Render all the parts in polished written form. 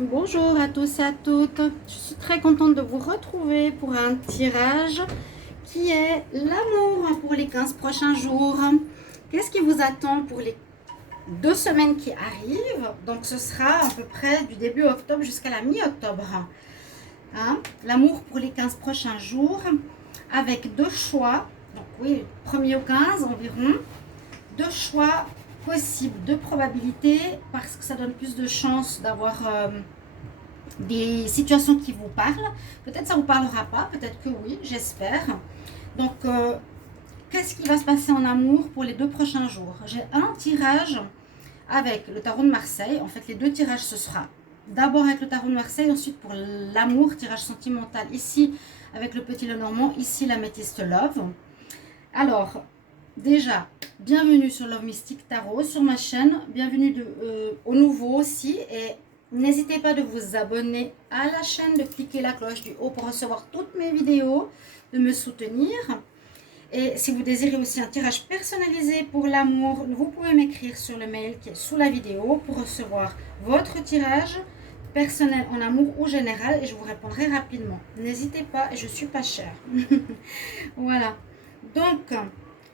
Bonjour à tous et à toutes, je suis très contente de vous retrouver pour un tirage qui est l'amour pour les 15 prochains jours. Qu'est-ce qui vous attend pour les 2 semaines qui arrivent? Donc ce sera à peu près du début octobre jusqu'à la mi-octobre. Hein? L'amour pour les 15 prochains jours avec deux choix, donc oui, 1er au 15 environ, deux choix possibles, deux probabilités parce que ça donne plus de chances d'avoir des situations qui vous parlent. Peut-être ça ne vous parlera pas, peut-être que oui, j'espère. Donc, qu'est-ce qui va se passer en amour pour les 2 prochains jours? J'ai un tirage avec le tarot de Marseille. En fait, les deux tirages, ce sera d'abord avec le tarot de Marseille, ensuite pour l'amour, tirage sentimental, ici avec le petit Lenormand, ici l'améthyste Love. Alors, déjà, bienvenue sur Love Mystic Tarot, sur ma chaîne. Bienvenue aux nouveaux aussi. Et n'hésitez pas de vous abonner à la chaîne, de cliquer la cloche du haut pour recevoir toutes mes vidéos, de me soutenir. Et si vous désirez aussi un tirage personnalisé pour l'amour, vous pouvez m'écrire sur le mail qui est sous la vidéo pour recevoir votre tirage personnel en amour ou général et je vous répondrai rapidement. N'hésitez pas, je suis pas chère. Voilà. Donc,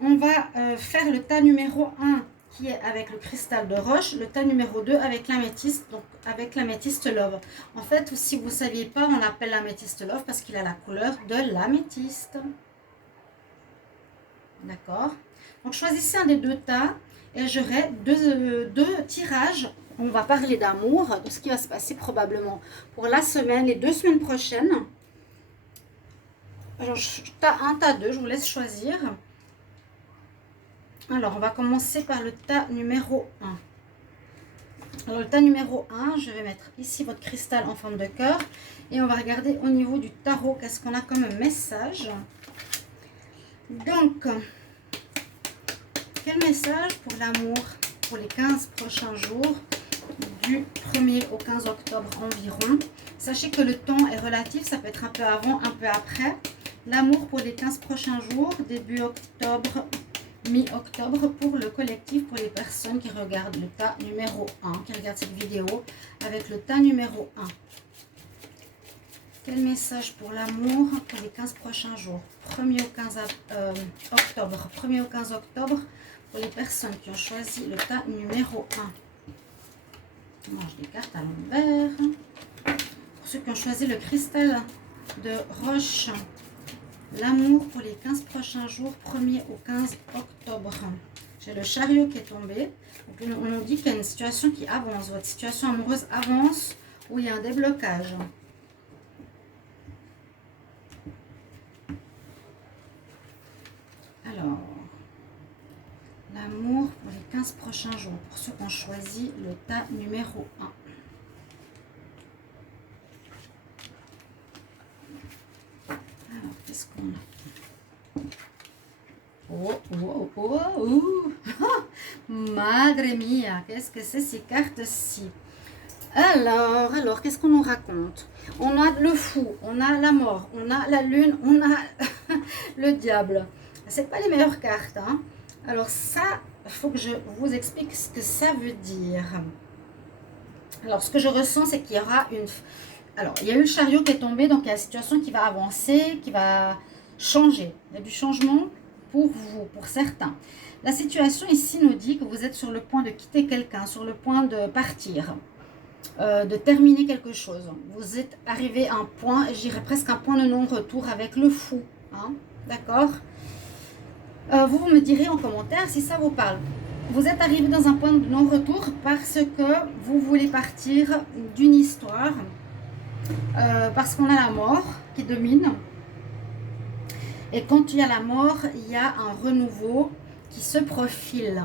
on va faire le tas numéro 1 qui est avec le cristal de roche, le tas numéro 2 avec l'améthyste, donc avec l'améthyste Love. En fait, si vous ne saviez pas, on l'appelle l'améthyste Love parce qu'il a la couleur de l'améthyste. D'accord. Donc choisissez un des deux tas et j'aurai deux tirages. On va parler d'amour, de ce qui va se passer probablement pour la semaine, les 2 semaines prochaines. Alors, un tas 2, je vous laisse choisir. Alors, on va commencer par le tas numéro 1. Alors, le tas numéro 1, je vais mettre ici votre cristal en forme de cœur. Et on va regarder au niveau du tarot, qu'est-ce qu'on a comme message. Donc, quel message pour l'amour pour les 15 prochains jours, du 1er au 15 octobre environ. Sachez que le temps est relatif, ça peut être un peu avant, un peu après. L'amour pour les 15 prochains jours, début octobre, mi-octobre pour le collectif, pour les personnes qui regardent le tas numéro 1, qui regardent cette vidéo avec le tas numéro 1. Quel message pour l'amour pour les 15 prochains jours, 1er au 15 octobre, 1er au 15 octobre pour les personnes qui ont choisi le tas numéro 1. On mange des cartes à l'envers. Pour ceux qui ont choisi le cristal de roche, l'amour pour les 15 prochains jours, 1er au 15 octobre. J'ai le chariot qui est tombé. Donc, on nous dit qu'il y a une situation qui avance. Votre situation amoureuse avance ou il y a un déblocage. Alors, l'amour pour les 15 prochains jours, pour ceux qui ont choisi le tas numéro 1. Alors, qu'est-ce qu'on a? Oh, oh, oh, oh. Madre mia, qu'est-ce que c'est ces cartes-ci? Alors, qu'est-ce qu'on nous raconte? On a le fou, on a la mort, on a la lune, on a le diable. C'est pas les meilleures cartes, hein? Alors ça, il faut que je vous explique ce que ça veut dire. Alors, ce que je ressens, c'est qu'il y aura une... Alors, il y a eu le chariot qui est tombé, donc il y a une situation qui va avancer, qui va changer. Il y a du changement pour vous, pour certains. La situation ici nous dit que vous êtes sur le point de quitter quelqu'un, sur le point de partir, de terminer quelque chose. Vous êtes arrivé à un point, je dirais presque un point de non-retour avec le fou. Hein, d'accord? Vous me direz en commentaire si ça vous parle. Vous êtes arrivé dans un point de non-retour parce que vous voulez partir d'une histoire, parce qu'on a la mort qui domine. Et quand il y a la mort, il y a un renouveau qui se profile.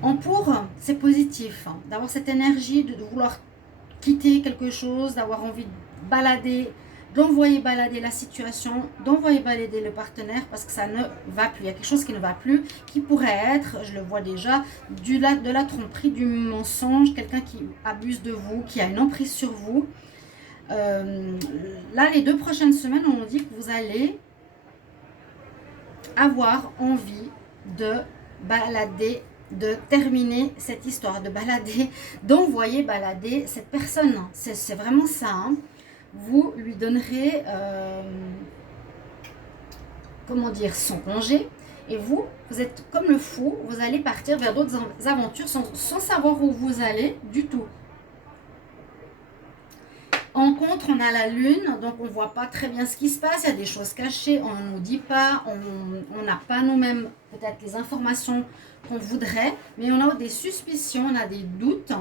En pour, c'est positif, hein, d'avoir cette énergie de vouloir quitter quelque chose, d'avoir envie de balader, d'envoyer balader la situation, d'envoyer balader le partenaire parce que ça ne va plus. Il y a quelque chose qui ne va plus, qui pourrait être, je le vois déjà, de la tromperie, du mensonge, quelqu'un qui abuse de vous, qui a une emprise sur vous. Là, les 2 prochaines semaines, on nous dit que vous allez avoir envie de balader de terminer cette histoire, de balader, d'envoyer balader cette personne. C'est vraiment ça. Hein. Vous lui donnerez, comment dire, son congé. Et vous êtes comme le fou, vous allez partir vers d'autres aventures sans savoir où vous allez du tout. En contre, on a la lune, donc on ne voit pas très bien ce qui se passe. Il y a des choses cachées, on ne nous dit pas, on n'a pas nous-mêmes peut-être les informations qu'on voudrait, mais on a des suspicions, on a des doutes.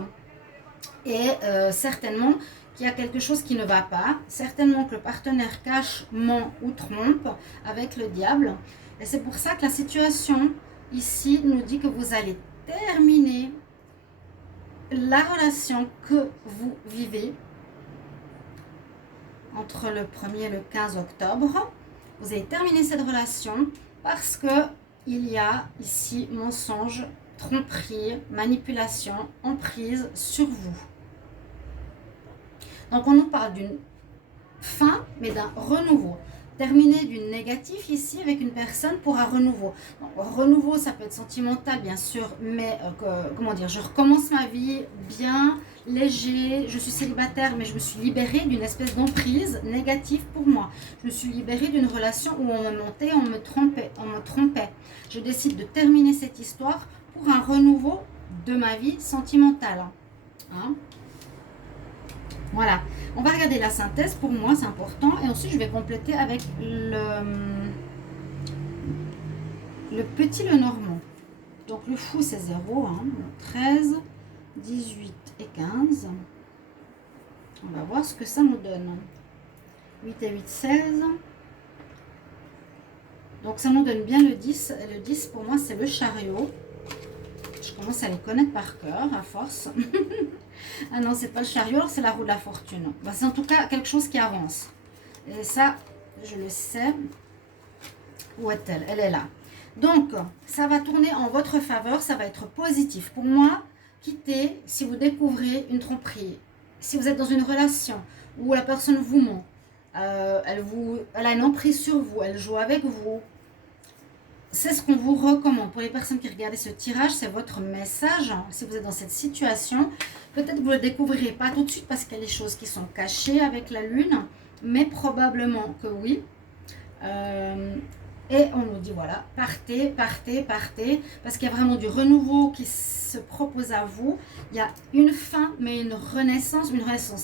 Et certainement qu'il y a quelque chose qui ne va pas. Certainement que le partenaire cache, ment ou trompe avec le diable. Et c'est pour ça que la situation ici nous dit que vous allez terminer la relation que vous vivez entre le 1er et le 15 octobre. Vous allez terminer cette relation parce que il y a ici mensonge, tromperie, manipulation, emprise sur vous. Donc on nous parle d'une fin, mais d'un renouveau. Terminer du négatif ici avec une personne pour un renouveau. Donc, renouveau, ça peut être sentimental, bien sûr, mais comment dire, je recommence ma vie bien, léger, je suis célibataire, mais je me suis libérée d'une espèce d'emprise négative pour moi. Je me suis libérée d'une relation où on me mentait, on me trompait. Je décide de terminer cette histoire pour un renouveau de ma vie sentimentale. Hein? Voilà, on va regarder la synthèse, pour moi c'est important, et ensuite je vais compléter avec le petit Lenormand. Donc le fou c'est 0, hein, 13, 18 et 15. On va voir ce que ça nous donne. 8 et 8, 16. Donc ça nous donne bien le 10. Le 10 pour moi c'est le chariot. Je commence à les connaître par cœur à force. Ah non, c'est pas le chariot, c'est la roue de la fortune. Bah, c'est en tout cas quelque chose qui avance. Et ça, je le sais. Où est-elle? Elle est là. Donc, ça va tourner en votre faveur, ça va être positif. Pour moi, quittez si vous découvrez une tromperie. Si vous êtes dans une relation où la personne vous ment, elle a une emprise sur vous, elle joue avec vous. C'est ce qu'on vous recommande. Pour les personnes qui regardent ce tirage, c'est votre message. Si vous êtes dans cette situation, peut-être que vous ne le découvrirez pas tout de suite parce qu'il y a des choses qui sont cachées avec la lune, mais probablement que oui. Et on nous dit voilà, partez, partez, partez, parce qu'il y a vraiment du renouveau qui se propose à vous. Il y a une fin, mais une renaissance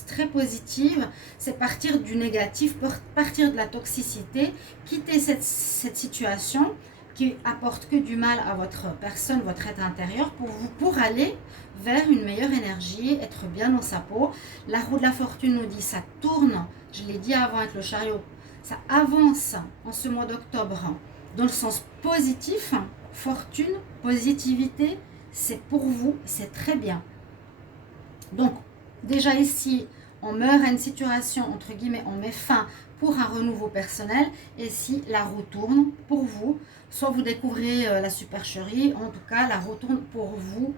très positive. C'est partir du négatif, partir de la toxicité, quitter cette situation qui apporte que du mal à votre personne, votre être intérieur, pour aller vers une meilleure énergie, être bien dans sa peau. La roue de la fortune nous dit ça tourne, je l'ai dit avant avec le chariot, ça avance en ce mois d'octobre dans le sens positif. Fortune, positivité, c'est pour vous, c'est très bien. Donc déjà ici, on meurt à une situation, entre guillemets, on met fin pour un renouveau personnel. Et si la roue tourne pour vous, soit vous découvrez la supercherie, en tout cas la roue tourne pour vous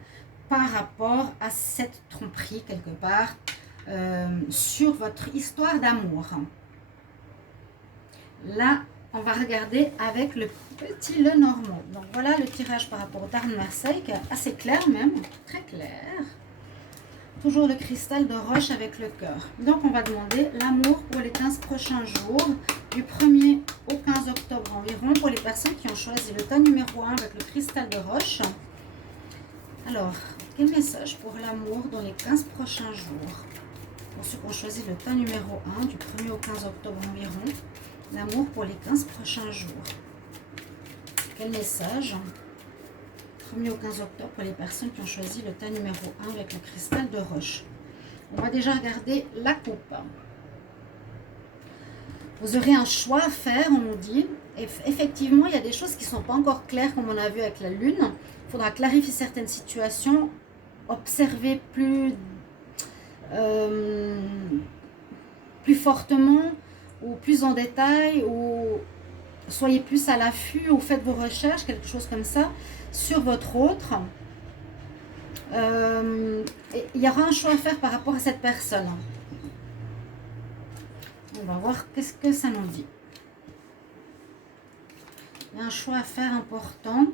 par rapport à cette tromperie quelque part sur votre histoire d'amour. Là, on va regarder avec le petit Lenormand. Donc voilà le tirage par rapport au Tarn Marseille, qui est assez clair même, très clair. Toujours le cristal de roche avec le cœur. Donc on va demander l'amour pour les 15 prochains jours, du 1er au 15 octobre environ, pour les personnes qui ont choisi le tas numéro 1 avec le cristal de roche. Alors, quel message pour l'amour dans les 15 prochains jours? Pour ceux qui ont choisi le tas numéro 1, du 1er au 15 octobre environ, l'amour pour les 15 prochains jours. Quel message 1er au 15 octobre pour les personnes qui ont choisi le tas numéro 1 avec le cristal de roche. On va déjà regarder la coupe. Vous aurez un choix à faire, on nous dit. Et effectivement, il y a des choses qui ne sont pas encore claires comme on a vu avec la lune. Il faudra clarifier certaines situations, observer plus fortement ou plus en détail, ou soyez plus à l'affût ou faites vos recherches, quelque chose comme ça, sur votre autre. Il y aura un choix à faire par rapport à cette personne. On va voir qu'est-ce que ça nous dit. Il y a un choix à faire important.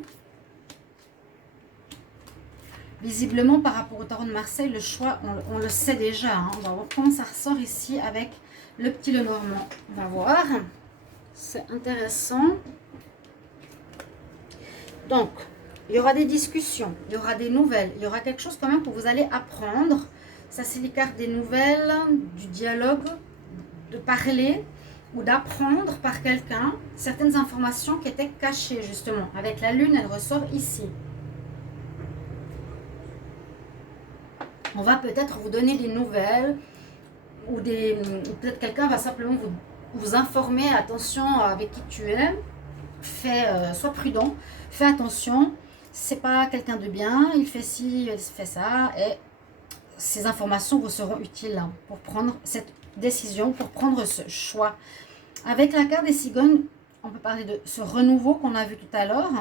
Visiblement, par rapport au tarot de Marseille, le choix, on le sait déjà. Hein. On va voir comment ça ressort ici avec le petit Lenormand. On va voir. C'est intéressant. Donc, il y aura des discussions, il y aura des nouvelles, il y aura quelque chose quand même que vous allez apprendre. Ça, c'est les cartes des nouvelles, du dialogue, de parler ou d'apprendre par quelqu'un certaines informations qui étaient cachées, justement. Avec la lune, elle ressort ici. On va peut-être vous donner des nouvelles ou peut-être quelqu'un va simplement vous informer. Attention avec qui tu es, sois prudent, fais attention, c'est pas quelqu'un de bien, il fait ci, il fait ça, et ces informations vous seront utiles pour prendre cette décision, pour prendre ce choix. Avec la carte des cigognes, on peut parler de ce renouveau qu'on a vu tout à l'heure,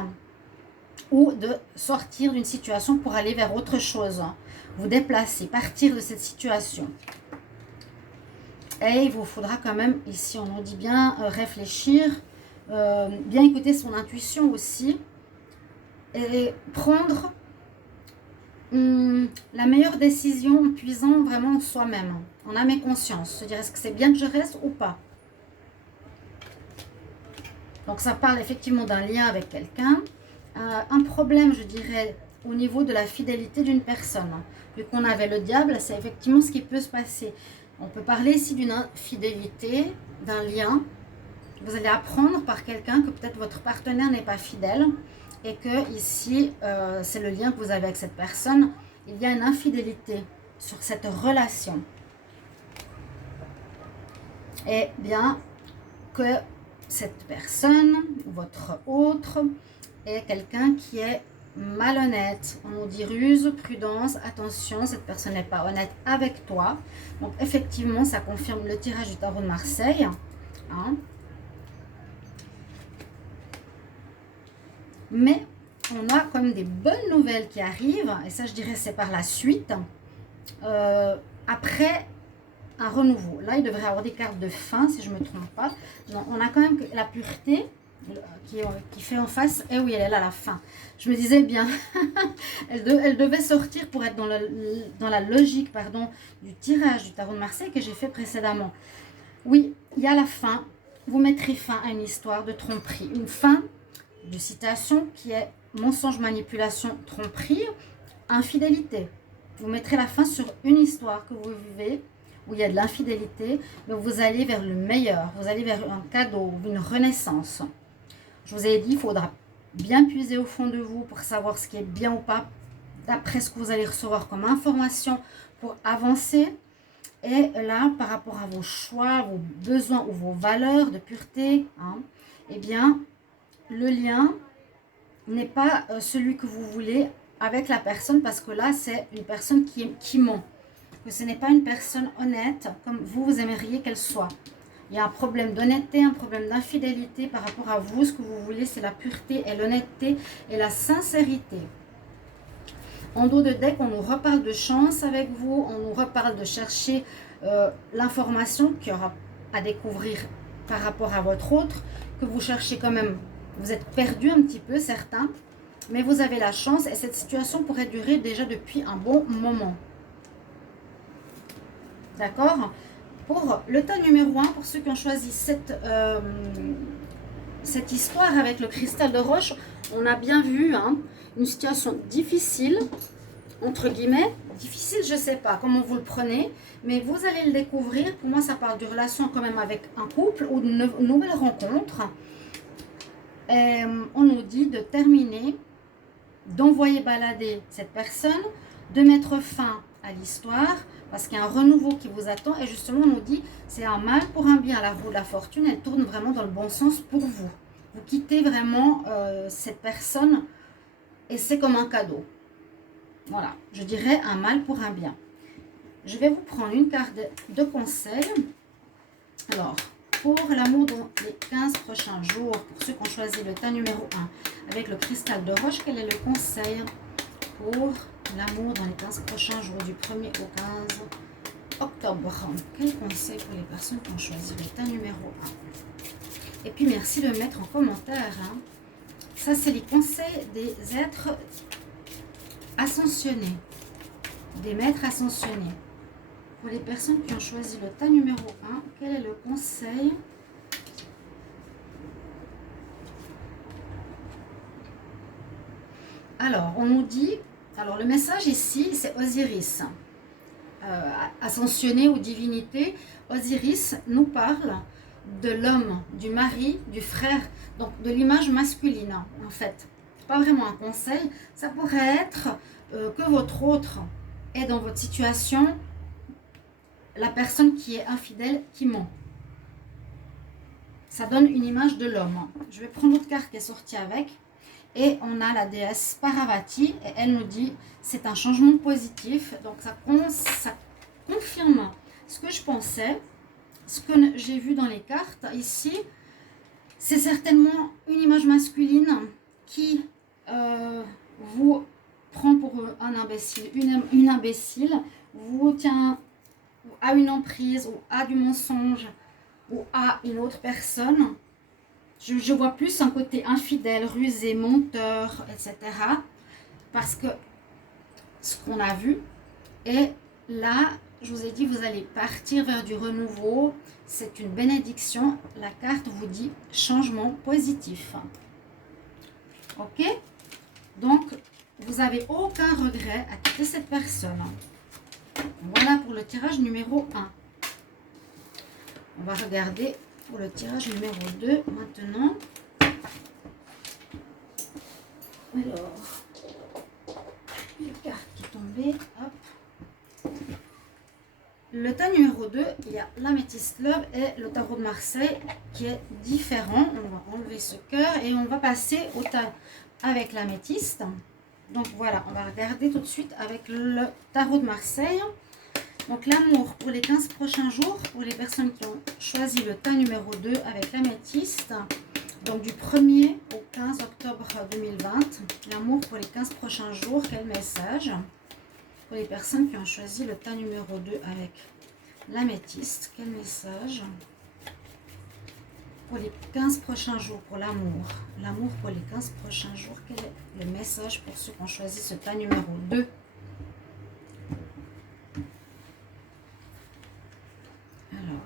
ou de sortir d'une situation pour aller vers autre chose, vous déplacer, partir de cette situation. Et il vous faudra quand même, ici on nous dit bien réfléchir, bien écouter son intuition aussi, et prendre la meilleure décision en puisant vraiment en soi-même, en âme et conscience, se dire est-ce que c'est bien que je reste ou pas. Donc ça parle effectivement d'un lien avec quelqu'un, un problème je dirais au niveau de la fidélité d'une personne. Vu qu'on avait le diable, c'est effectivement ce qui peut se passer. On peut parler ici d'une infidélité, d'un lien. Vous allez apprendre par quelqu'un que peut-être votre partenaire n'est pas fidèle et que ici, c'est le lien que vous avez avec cette personne. Il y a une infidélité sur cette relation. Et bien que cette personne, votre autre, est quelqu'un qui est malhonnête. On nous dit ruse, prudence, attention, cette personne n'est pas honnête avec toi. Donc effectivement, ça confirme le tirage du tarot de Marseille. Hein. Mais on a quand même des bonnes nouvelles qui arrivent, et ça je dirais c'est par la suite, après un renouveau. Là il devrait y avoir des cartes de fin si je ne me trompe pas. Non, on a quand même la pureté qui fait en face, et oui elle est là à la fin. Je me disais bien, elle devait sortir pour être dans la logique pardon, du tirage du tarot de Marseille que j'ai fait précédemment. Oui, il y a la fin, vous mettrez fin à une histoire de tromperie, une fin de citation qui est mensonge, manipulation, tromperie, infidélité. Vous mettrez la fin sur une histoire que vous vivez où il y a de l'infidélité, mais vous allez vers le meilleur, vous allez vers un cadeau, une renaissance. Je vous ai dit, il faudra bien puiser au fond de vous pour savoir ce qui est bien ou pas, d'après ce que vous allez recevoir comme information pour avancer. Et là, par rapport à vos choix, vos besoins ou vos valeurs de pureté, hein, eh bien, le lien n'est pas celui que vous voulez avec la personne, parce que là, c'est une personne qui ment. Que ce n'est pas une personne honnête comme vous aimeriez qu'elle soit. Il y a un problème d'honnêteté, un problème d'infidélité par rapport à vous. Ce que vous voulez, c'est la pureté et l'honnêteté et la sincérité. En dos de deck, on nous reparle de chance avec vous. On nous reparle de chercher l'information qu'il y aura à découvrir par rapport à votre autre, que vous cherchez quand même. Vous êtes perdu un petit peu, certains, mais vous avez la chance et cette situation pourrait durer déjà depuis un bon moment. D'accord? Pour le tas numéro 1, pour ceux qui ont choisi cette histoire avec le cristal de roche, on a bien vu hein, une situation difficile, entre guillemets. Difficile, je ne sais pas comment vous le prenez, mais vous allez le découvrir. Pour moi, ça parle de relation quand même avec un couple ou de nouvelles rencontres. Et on nous dit de terminer, d'envoyer balader cette personne, de mettre fin à l'histoire, parce qu'il y a un renouveau qui vous attend. Et justement, on nous dit, c'est un mal pour un bien. La roue de la fortune, elle tourne vraiment dans le bon sens pour vous. Vous quittez vraiment cette personne et c'est comme un cadeau. Voilà, je dirais un mal pour un bien. Je vais vous prendre une carte de conseil. Alors, pour l'amour dans les 15 prochains jours, pour ceux qui ont choisi le tas numéro 1 avec le cristal de roche, quel est le conseil pour l'amour dans les 15 prochains jours du 1er au 15 octobre? Quel conseil pour les personnes qui ont choisi le tas numéro 1? Et puis merci de me mettre en commentaire. Hein. Ça, c'est les conseils des êtres ascensionnés, des maîtres ascensionnés. Pour les personnes qui ont choisi le tas numéro 1, quel est le conseil? Alors, on nous dit, alors le message ici, c'est Osiris, ascensionné ou divinité. Osiris nous parle de l'homme, du mari, du frère, donc de l'image masculine, en fait. Pas vraiment un conseil, ça pourrait être que votre autre est dans votre situation, la personne qui est infidèle, qui ment. Ça donne une image de l'homme. Je vais prendre l'autre carte qui est sortie avec. Et on a la déesse Parvati et elle nous dit c'est un changement positif. Donc ça confirme ce que je pensais, ce que j'ai vu dans les cartes. Ici, c'est certainement une image masculine qui vous prend pour un imbécile, une imbécile, vous tient à une emprise ou à du mensonge ou à une autre personne. Je vois plus un côté infidèle, rusé, menteur, etc. Parce que ce qu'on a vu, et là, je vous ai dit, vous allez partir vers du renouveau. C'est une bénédiction. La carte vous dit changement positif. Ok? Donc, vous n'avez aucun regret à quitter cette personne. Voilà pour le tirage numéro 1. On va regarder pour le tirage numéro 2 maintenant. Alors, une carte qui est tombée. Hop. Le tas numéro 2, il y a l'améthyste Love et le tarot de Marseille qui est différent. On va enlever ce cœur et on va passer au tas avec l'améthyste. Donc voilà, on va regarder tout de suite avec le tarot de Marseille. Donc l'amour pour les 15 prochains jours, pour les personnes qui ont choisi le tas numéro 2 avec l'améthyste. Donc du 1er au 15 octobre 2020, l'amour pour les 15 prochains jours, quel message? Pour les personnes qui ont choisi le tas numéro 2 avec l'améthyste, quel message? Pour les 15 prochains jours, pour l'amour. L'amour pour les 15 prochains jours, quel est le message pour ceux qui ont choisi ce tas numéro 2? Alors,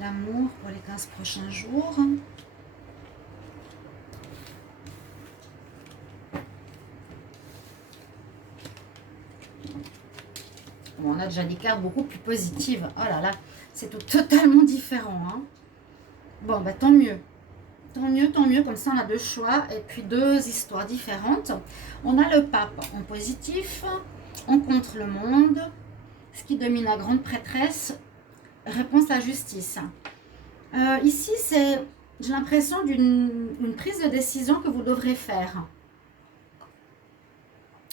l'amour pour les 15 prochains jours. Bon, on a déjà des cartes beaucoup plus positives. Oh là là, c'est totalement différent. Hein. Bon, bah tant mieux. Tant mieux. Comme ça, on a deux choix et puis deux histoires différentes. On a le pape en positif. On contre le monde. Ce qui domine la grande prêtresse. Réponse à la justice. Ici, c'est, j'ai l'impression d'une prise de décision que vous devrez faire.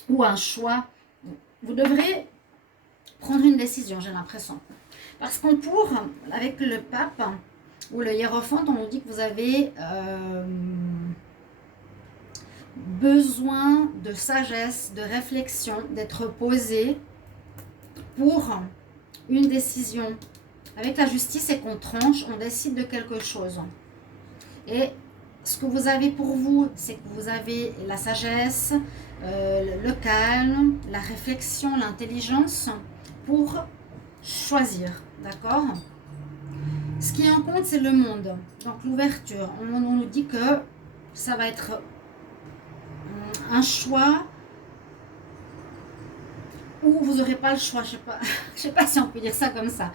Ou un choix. Vous devrez prendre une décision, j'ai l'impression. Parce qu'on pour, avec le pape ou le hiérophante, on nous dit que vous avez besoin de sagesse, de réflexion, d'être posé pour une décision. Avec la justice et qu'on tranche, on décide de quelque chose. Et ce que vous avez pour vous, c'est que vous avez la sagesse, le calme, la réflexion, l'intelligence pour choisir, d'accord? Ce qui en compte, c'est le monde, donc l'ouverture. On nous dit que ça va être un choix où vous n'aurez pas le choix, je sais pas si on peut dire ça comme ça.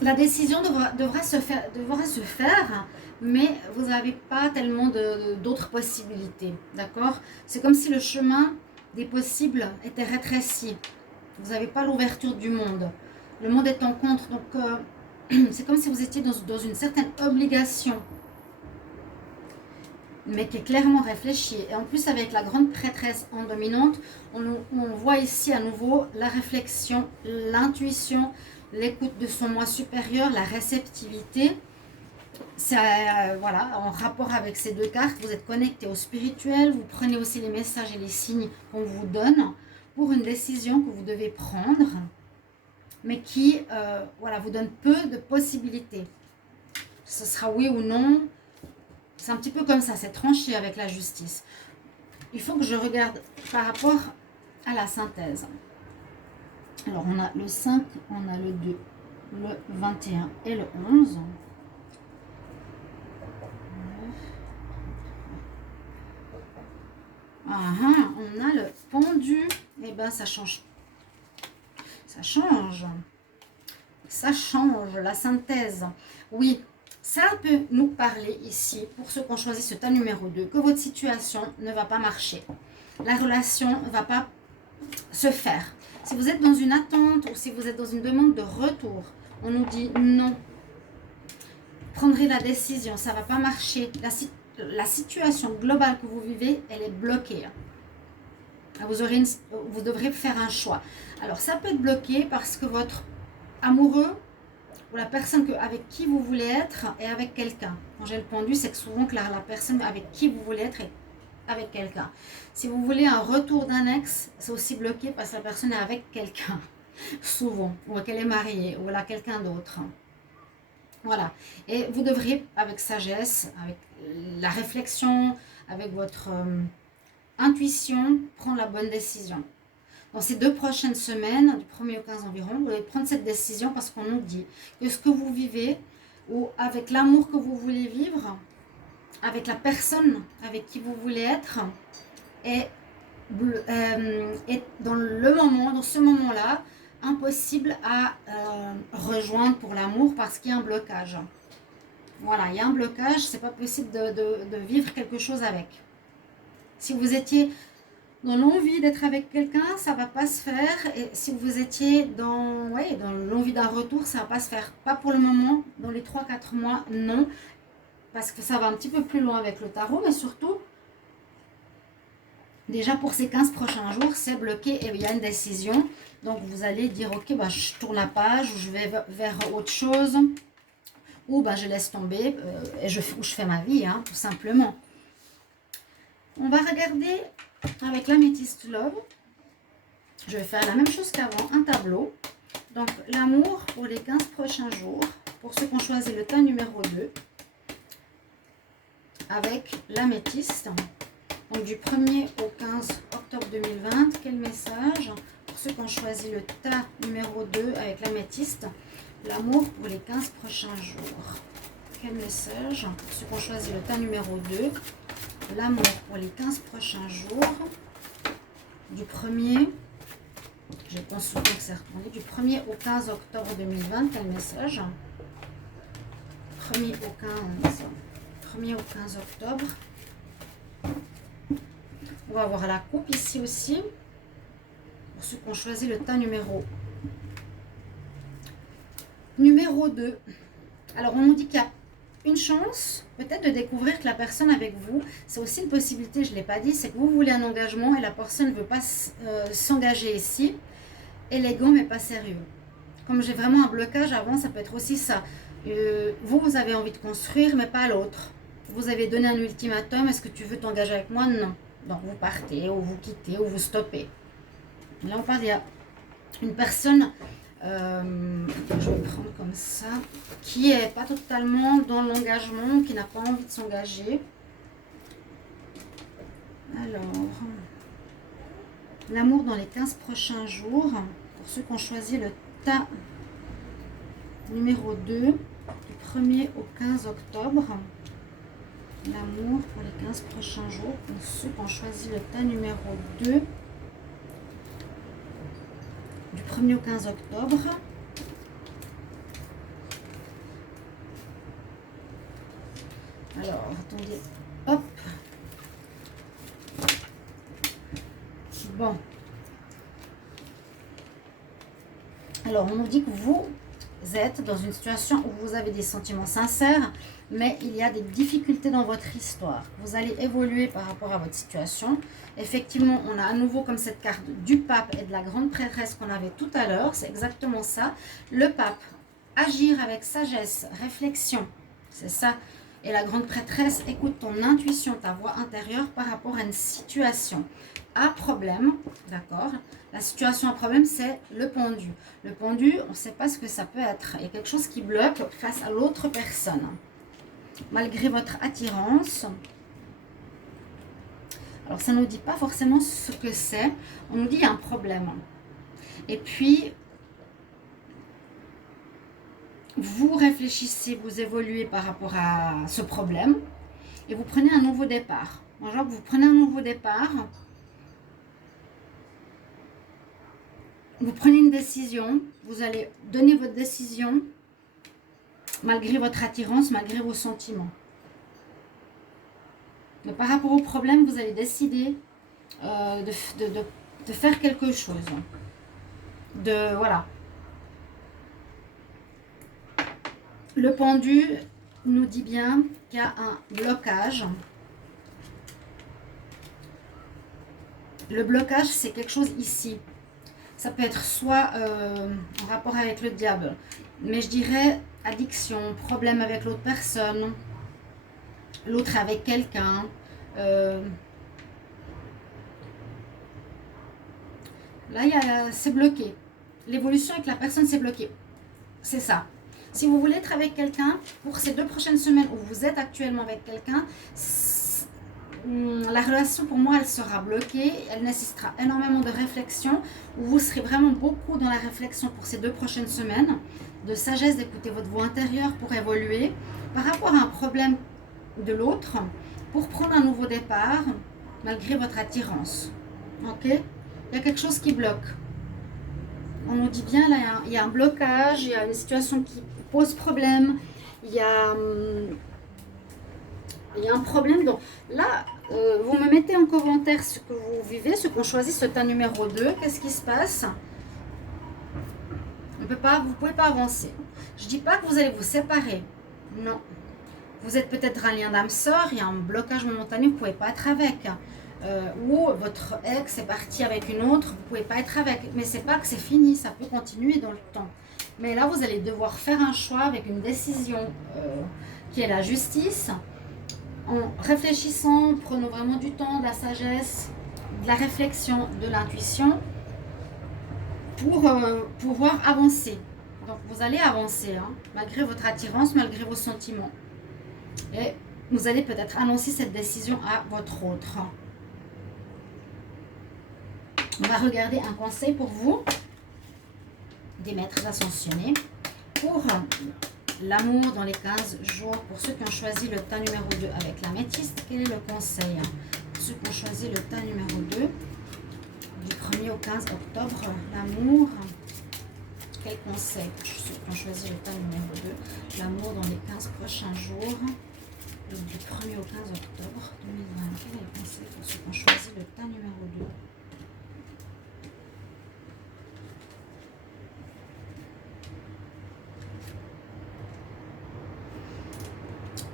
La décision devra se faire, mais vous n'avez pas tellement d'autres possibilités, d'accord? C'est comme si le chemin des possibles était rétréci. Vous n'avez pas l'ouverture du monde. Le monde est en contre, donc c'est comme si vous étiez dans une certaine obligation, mais qui est clairement réfléchie. Et en plus, avec la grande prêtresse en dominante, on voit ici à nouveau la réflexion, l'intuition, l'écoute de son moi supérieur, la réceptivité. C'est voilà, en rapport avec ces deux cartes, vous êtes connecté au spirituel, vous prenez aussi les messages et les signes qu'on vous donne pour une décision que vous devez prendre, mais qui voilà, vous donne peu de possibilités. Ce sera oui ou non. C'est un petit peu comme ça, c'est tranché avec la justice. Il faut que je regarde par rapport à la synthèse. Alors, on a le 5, on a le 2, le 21 et le 11. On a le pendu. Eh bien, ça change. Ça change. Ça change, la synthèse. Oui, ça peut nous parler ici, pour ceux qui ont choisi ce tas numéro 2, que votre situation ne va pas marcher. La relation ne va pas se faire. Si vous êtes dans une attente ou si vous êtes dans une demande de retour, on nous dit non. Prendrez la décision, ça ne va pas marcher. La situation globale que vous vivez, elle est bloquée. Vous devrez faire un choix. Alors, ça peut être bloqué parce que votre amoureux ou la personne avec qui vous voulez être est avec quelqu'un. Quand j'ai le pendu, c'est que souvent que la personne avec qui vous voulez être est avec quelqu'un. Si vous voulez un retour d'un ex, c'est aussi bloqué parce que la personne est avec quelqu'un, souvent, ou qu'elle est mariée, ou elle a quelqu'un d'autre. Voilà. Et vous devrez, avec sagesse, avec la réflexion, avec votre intuition, prendre la bonne décision. Dans ces 2 prochaines semaines, du 1er au 15 environ, vous allez prendre cette décision parce qu'on nous dit que ce que vous vivez, ou avec l'amour que vous voulez vivre, avec la personne avec qui vous voulez être, est dans ce moment-là, impossible à rejoindre pour l'amour parce qu'il y a un blocage. Voilà, il y a un blocage, c'est pas possible de vivre quelque chose avec. Si vous étiez dans l'envie d'être avec quelqu'un, ça va pas se faire. Et si vous étiez dans l'envie d'un retour, ça va pas se faire. Pas pour le moment, dans les 3-4 mois, non. Parce que ça va un petit peu plus loin avec le tarot, mais surtout, déjà pour ces 15 prochains jours, c'est bloqué et il y a une décision. Donc vous allez dire, ok, bah, je tourne la page, ou je vais vers autre chose, ou bah, je laisse tomber et je fais ma vie, hein, tout simplement. On va regarder avec l'améthyste Love. Je vais faire la même chose qu'avant, un tableau. Donc l'amour pour les 15 prochains jours, pour ceux qui ont choisi le tas numéro 2, avec l'améthyste. Donc du 1er au 15 octobre 2020, quel message pour ceux qui ont choisi le tas numéro 2 avec l'améthyste, l'amour pour les 15 prochains jours. Quel message pour ceux qui ont choisi le tas numéro 2, l'amour pour les 15 prochains jours, du 1er, j'ai consulté que c'est retourné, du 1er au 15 octobre 2020, quel message 1er au 15 octobre. On va avoir la coupe ici aussi, pour ceux qui ont choisi le tas numéro 2. Alors, on nous dit qu'il y a une chance, peut-être, de découvrir que la personne avec vous, c'est aussi une possibilité, je ne l'ai pas dit, c'est que vous voulez un engagement et la personne ne veut pas s'engager ici. Élégant, mais pas sérieux. Comme j'ai vraiment un blocage avant, ça peut être aussi ça. Vous avez envie de construire, mais pas l'autre. Vous avez donné un ultimatum, est-ce que tu veux t'engager avec moi? Non. Donc vous partez, ou vous quittez, ou vous stoppez. Là, on parle, il y a une personne, je vais prendre comme ça, qui n'est pas totalement dans l'engagement, qui n'a pas envie de s'engager. Alors, l'amour dans les 15 prochains jours, pour ceux qui ont choisi le tas numéro 2, du 1er au 15 octobre. L'amour pour les 15 prochains jours, pour ceux qui ont choisi le tas numéro 2, du 1er au 15 octobre. Alors, attendez, hop. Bon. Alors, on nous dit que vous êtes dans une situation où vous avez des sentiments sincères, mais il y a des difficultés dans votre histoire. Vous allez évoluer par rapport à votre situation. Effectivement, on a à nouveau comme cette carte du pape et de la grande prêtresse qu'on avait tout à l'heure. C'est exactement ça. Le pape, agir avec sagesse, réflexion, c'est ça. Et la grande prêtresse, écoute ton intuition, ta voix intérieure par rapport à une situation à problème, d'accord? La situation à problème, c'est le pendu. Le pendu, on ne sait pas ce que ça peut être. Il y a quelque chose qui bloque face à l'autre personne. malgré votre attirance. Alors, ça ne nous dit pas forcément ce que c'est. On nous dit qu'il y a un problème. Et puis, vous réfléchissez, vous évoluez par rapport à ce problème. Et vous prenez un nouveau départ. Genre, vous prenez un nouveau départ. Vous prenez une décision. Vous allez donner votre décision malgré votre attirance, malgré vos sentiments. Mais par rapport au problème, vous allez décider de faire quelque chose. Voilà. Le pendu nous dit bien qu'il y a un blocage. Le blocage, c'est quelque chose ici. Ça peut être soit en rapport avec le diable, mais je dirais addiction, problème avec l'autre personne, l'autre avec quelqu'un. Là, c'est bloqué. L'évolution avec la personne, c'est bloqué. C'est ça. Si vous voulez être avec quelqu'un, pour ces 2 prochaines semaines où vous êtes actuellement avec quelqu'un, la relation pour moi elle sera bloquée, elle nécessitera énormément de réflexion, où vous serez vraiment beaucoup dans la réflexion pour ces 2 prochaines semaines, de sagesse, d'écouter votre voix intérieure pour évoluer par rapport à un problème de l'autre, pour prendre un nouveau départ malgré votre attirance. Ok? Il y a quelque chose qui bloque. On nous dit bien là, il y a un blocage, il y a une situation qui pose problème, il y a un problème. Donc là, vous me mettez en commentaire ce que vous vivez, ceux qui ont choisi ce tas numéro 2. Qu'est-ce qui se passe? Vous ne pouvez pas avancer. Je ne dis pas que vous allez vous séparer. Non. Vous êtes peut-être un lien d'âme sœur, il y a un blocage momentané, vous ne pouvez pas être avec. Ou votre ex est parti avec une autre, vous ne pouvez pas être avec. Mais ce n'est pas que c'est fini, ça peut continuer dans le temps. Mais là, vous allez devoir faire un choix avec une décision qui est la justice. En réfléchissant, prenons vraiment du temps, de la sagesse, de la réflexion, de l'intuition pour pouvoir avancer. Donc vous allez avancer, hein, malgré votre attirance, malgré vos sentiments. Et vous allez peut-être annoncer cette décision à votre autre. On va regarder un conseil pour vous, des maîtres ascensionnés, pour l'amour dans les 15 jours. Pour ceux qui ont choisi le tas numéro 2 avec l'améthyste, quel est le conseil? Pour ceux qui ont choisi le tas numéro 2, du 1er au 15 octobre, l'amour, quel conseil pour ceux qui ont choisi le tas numéro 2, l'amour dans les 15 prochains jours, du 1er au 15 octobre 2020, quel est le conseil pour ceux qui ont choisi le tas numéro 2?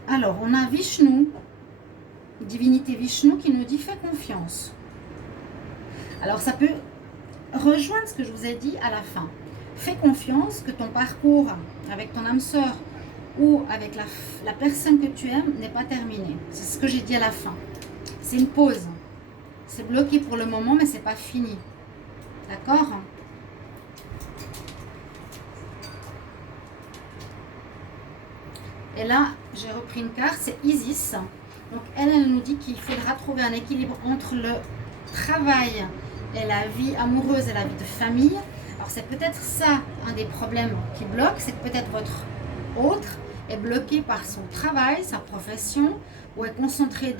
Alors, on a Vishnu, divinité Vishnu, qui nous dit « fais confiance ». Alors, ça peut rejoindre ce que je vous ai dit à la fin. Fais confiance que ton parcours avec ton âme sœur ou avec la personne que tu aimes n'est pas terminé. C'est ce que j'ai dit à la fin. C'est une pause. C'est bloqué pour le moment, mais ce n'est pas fini. D'accord ? Et là, j'ai repris une carte, c'est Isis. Donc, elle nous dit qu'il faudra trouver un équilibre entre le travail et la vie amoureuse et la vie de famille. Alors, c'est peut-être ça, un des problèmes qui bloque. C'est que peut-être votre autre est bloqué par son travail, sa profession, ou est concentré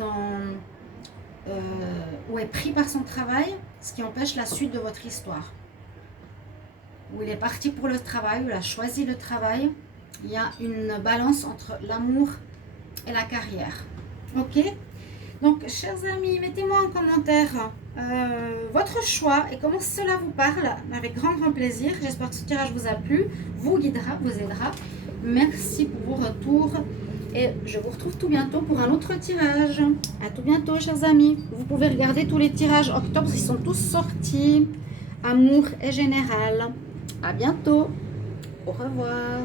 ou est pris par son travail, ce qui empêche la suite de votre histoire. Ou il est parti pour le travail, ou il a choisi le travail. Il y a une balance entre l'amour et la carrière. Ok? Donc, chers amis, mettez-moi en commentaire votre choix et comment cela vous parle, avec grand plaisir. J'espère que ce tirage vous a plu, vous guidera, vous aidera. Merci pour vos retours et je vous retrouve tout bientôt pour un autre tirage. À tout bientôt, chers amis. Vous pouvez regarder tous les tirages octobre, ils sont tous sortis. Amour et général. À bientôt. Au revoir.